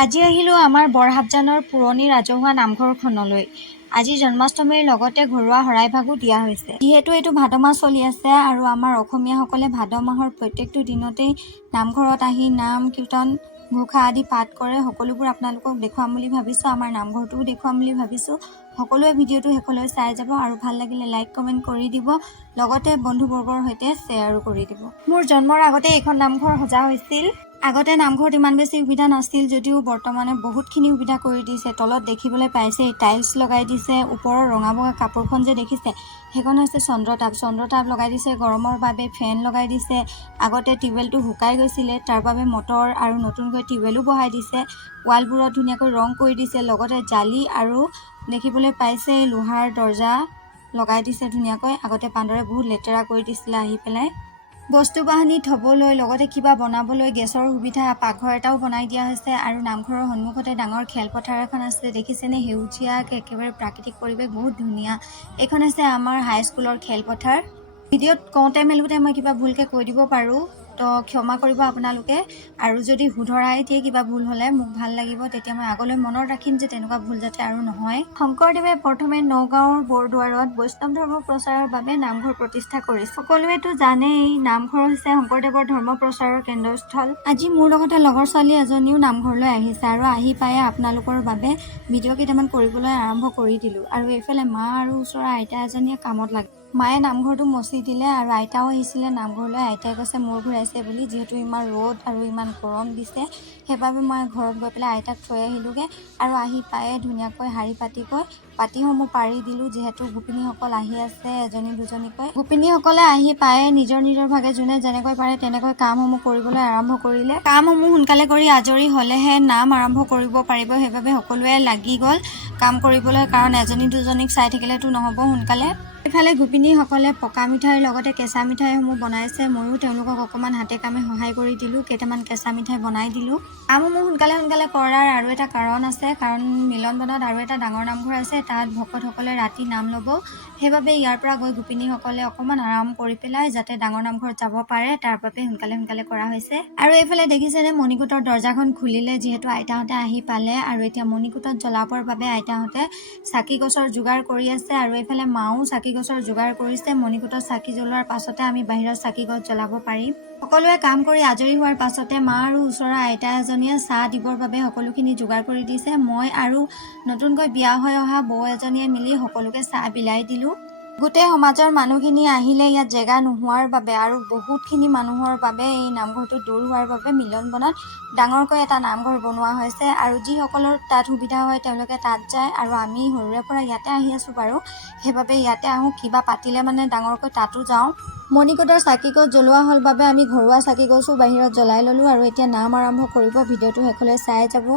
আজি আহিলোঁ আমাৰ বৰহাটজানৰ পুৰণি ৰাজহুৱা নামঘৰখনলৈ। আজি জন্মাষ্টমীৰ লগতে ঘৰুৱা শৰাইভাগো দিয়া হৈছে। যিহেতু এইটো ভাদ মাহ চলি আছে আৰু আমাৰ অসমীয়াসকলে ভাদ মাহৰ প্ৰত্যেকটো দিনতেই নামঘৰত আহি নাম কীৰ্তন ঘোষা আদি পাঠ কৰে। সকলোবোৰ আপোনালোকক দেখুৱাম বুলি ভাবিছোঁ, আমাৰ নামঘৰটোও দেখুৱাম বুলি ভাবিছোঁ। সকলোৱে ভিডিঅ'টো শেষলৈ চাই যাব আৰু ভাল লাগিলে লাইক কমেণ্ট কৰি দিব, লগতে বন্ধুবৰ্গৰ সৈতে শ্বেয়াৰো কৰি দিব। মোৰ জন্মৰ আগতে এইখন নামঘৰ সজা হৈছিল। আগতে নামঘৰত ইমান বেছি সুবিধা নাছিল যদিও বৰ্তমানে বহুতখিনি সুবিধা কৰি দিছে। তলত দেখিবলৈ পাইছে টাইলছ লগাই দিছে, ওপৰৰ ৰঙা বগা কাপোৰখন যে দেখিছে সেইখন হৈছে চন্দ্ৰতাপ লগাই দিছে। গৰমৰ বাবে ফেন লগাই দিছে। আগতে টিউবৱেলটো শুকাই গৈছিলে, তাৰ বাবে মটৰ আৰু নতুনকৈ টিউবৱেলো বহাই দিছে। ৱালবোৰত ধুনীয়াকৈ ৰং কৰি দিছে, লগতে জালি আৰু দেখিবলৈ পাইছে লোহাৰ দৰ্জা লগাই দিছে ধুনীয়াকৈ। আগতে বান্দৰে বহুত লেতেৰা কৰি দিছিলে আহি পেলাই। বস্তু বাহানি থ'বলৈ, লগতে কিবা বনাবলৈ গেছৰ সুবিধা, পাকঘৰ এটাও বনাই দিয়া হৈছে। আৰু নামঘৰৰ সন্মুখতে ডাঙৰ খেলপথাৰ এখন আছে, দেখিছেনে? সেউজীয়াকৈ একেবাৰে প্ৰাকৃতিক পৰিৱেশ, বহুত ধুনীয়া। এইখন হৈছে আমাৰ হাইস্কুলৰ খেলপথাৰ। ভিডিঅ'ত কওঁতে মেলোঁতে মই কিবা ভুলকৈ কৈ দিব পাৰোঁ, তো ক্ষমা কৰিব আপোনালোকে। আৰু যদি শুধৰাই দিয়ে কিবা ভুল হ'লে মোক ভাল লাগিব, তেতিয়া মই আগলৈ মনত ৰাখিম যে তেনেকুৱা ভুল যাতে আৰু নহয়। শংকৰদেৱে প্ৰথমে নগাঁৱৰ বৰদুৱাৰত বৈষ্ণৱ ধৰ্ম প্ৰচাৰৰ বাবে নামঘৰ প্ৰতিষ্ঠা কৰিছিল। সকলোৱেতো জানেই নামঘৰ হৈছে শংকৰদেৱৰ ধৰ্ম প্ৰচাৰৰ কেন্দ্ৰস্থল। আজি মোৰ লগতে লগৰ ছোৱালী এজনীও নামঘৰলৈ আহিছে আৰু আহি পায়ে আপোনালোকৰ বাবে ভিডিঅ' কেইটামান কৰিবলৈ আৰম্ভ কৰি দিলোঁ। আৰু এইফালে মা আৰু ওচৰৰ আইতা এজনীয়ে কামত লাগে। মায়ে নামঘৰটো মচি দিলে আৰু আইতাও আহিছিলে নামঘৰলৈ। আইতাই কৈছে মূৰ ঘূৰাইছে বুলি, যিহেতু ইমান ৰ'দ আৰু ইমান গৰম দিছে, সেইবাবে মই ঘৰত গৈ পেলাই আইতাক থৈ আহিলোঁগৈ। আৰু আহি পায়ে ধুনীয়াকৈ শাৰী পাতিসমূহ পাৰি দিলোঁ, যিহেতু গোপিনীসকল আহি আছে এজনী দুজনীকৈ। গোপিনীসকলে আহি পায়ে নিজৰ ভাগে যোনে যেনেকৈ পাৰে তেনেকৈ কামসমূহ কৰিবলৈ আৰম্ভ কৰিলে। কামসমূহ সোনকালে কৰি আজৰি হ'লেহে নাম আৰম্ভ কৰিব পাৰিব, সেইবাবে সকলোৱে লাগি গ'ল কাম কৰিবলৈ, কাৰণ এজনী দুজনীক চাই থাকিলেতো নহ'ব সোনকালে। এইফালে গোপিনীসকলে পকা মিঠাইৰ লগতে কেঁচা মিঠাইসমূহ বনাইছে। ময়ো তেওঁলোকক অকণমান হাতে কামে সহায় কৰি দিলোঁ, কেইটামান কেঁচা মিঠাই বনাই দিলোঁ। কামসমূহ সোনকালে কৰাৰ আৰু এটা কাৰণ আছে, কাৰণ মিলনবনত আৰু এটা ডাঙৰ নামঘৰ আছে, তাত ভকতসকলে ৰাতি নাম ল'ব। সেইবাবে ইয়াৰ পৰা গৈ গোপিনীসকলে অকণমান আৰাম কৰি পেলাই যাতে ডাঙৰ নামঘৰত যাব পাৰে, তাৰ বাবে সোনকালে কৰা হৈছে। আৰু এইফালে দেখিছেনে মণিকূটৰ দৰ্জাখন খুলিলে, যিহেতু আইতাহঁতে আহি পালে। আৰু এতিয়া মণিকূটত জ্বলাবৰ বাবে আইতাহঁতে চাকি গছৰ যোগাৰ কৰি আছে, আৰু এইফালে মাও চাকি গছৰ যোগাৰ কৰিছে। মণিকূটত চাকি জ্বলোৱাৰ পাছতে আমি বাহিৰত চাকি গছ জ্বলাব পাৰিম। সকলোৱে কাম কৰি আজৰি হোৱাৰ পাছতে মা আৰু ওচৰৰ আইতা এজনীয়ে চাহ দিবৰ বাবে সকলোখিনি যোগাৰ কৰি দিছে। মই আৰু নতুনকৈ বিয়া হৈ অহা বৌ এজনীয়ে মিলি সকলোকে চাহ বিলাই দিলোঁ। গোটেই সমাজৰ মানুহখিনি আহিলে ইয়াত জেগা নোহোৱাৰ বাবে আৰু বহুতখিনি মানুহৰ বাবে এই নামঘৰটো দূৰ হোৱাৰ বাবে মিলনবনত ডাঙৰকৈ এটা নামঘৰ বনোৱা হৈছে। আৰু যিসকলৰ তাত সুবিধা হয় তেওঁলোকে তাত যায়, আৰু আমি সৰুৰে পৰা ইয়াতে আহি আছোঁ বাৰু, সেইবাবে ইয়াতে আহোঁ। কিবা পাতিলে মানে ডাঙৰকৈ তাতো যাওঁ। মণিকূটৰ চাকি গছ জ্বলোৱা হ'ল বাবে আমি ঘৰুৱা চাকি গছো বাহিৰত জ্বলাই ল'লোঁ। আৰু এতিয়া নাম আৰম্ভ কৰিব, ভিডিঅ'টো শেষলৈ চাই যাব।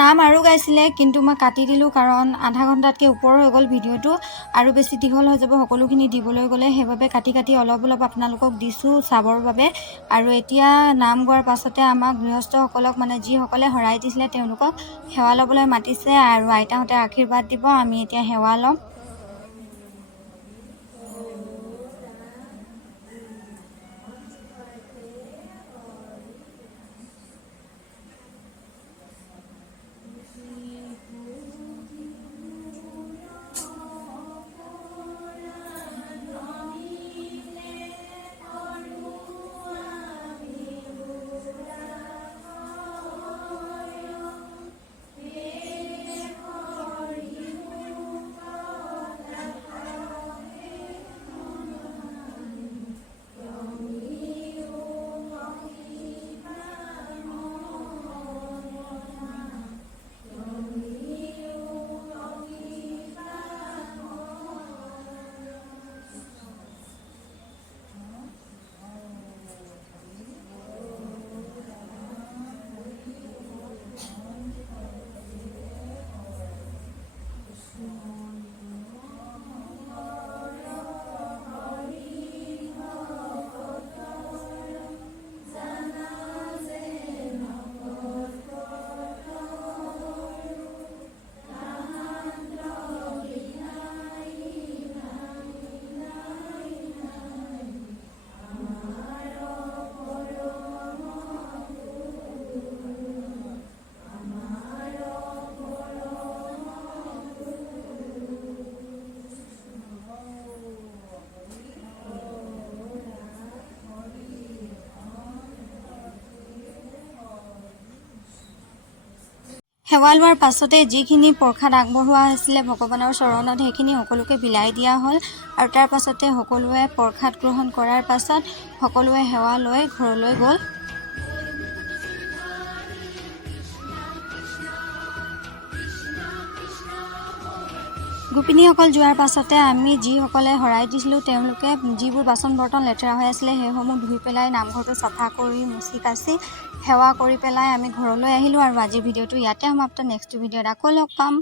নাম আৰু গাইছিলে কিন্তু মই কাটি দিলোঁ কাৰণ আধা ঘণ্টাতকৈ ওপৰ হৈ গ'ল ভিডিঅ'টো আৰু বেছি দীঘল হৈ যাব সকলোখিনি দিবলৈ গ'লে, সেইবাবে কাটি অলপ আপোনালোকক দিছোঁ চাবৰ বাবে। আৰু এতিয়া নাম গোৱাৰ পাছতে আমাক গৃহস্থসকলক মানে যিসকলে শৰাই দিছিলে তেওঁলোকক সেৱা ল'বলৈ মাতিছে আৰু আইতাহঁতে আশীৰ্বাদ দিব। আমি এতিয়া সেৱা ল'ম। সেৱা লোৱাৰ পাছতে যিখিনি প্ৰসাদ আগবঢ়োৱা হৈছিলে ভগৱানৰ চৰণত সেইখিনি সকলোকে বিলাই দিয়া হ'ল আৰু তাৰ পাছতে সকলোৱে প্ৰসাদ গ্ৰহণ কৰাৰ পাছত সকলোৱে সেৱা লৈ ঘৰলৈ গ'ল। গোপিনীসকল যোৱাৰ পাছতে আমি যিসকলে শৰাই দিছিলোঁ তেওঁলোকে যিবোৰ বাচন বৰ্তন লেতেৰা হৈ আছিলে সেইসমূহ ধুই পেলাই নামঘৰটো চাফা কৰি মুচি কাচি সেৱা কৰি পেলাই আমি ঘৰলৈ আহিলোঁ আৰু আজিৰ ভিডিঅ'টো ইয়াতে সমাপ্ত। নেক্সট ভিডিঅ'ত আকৌ লগ পাম।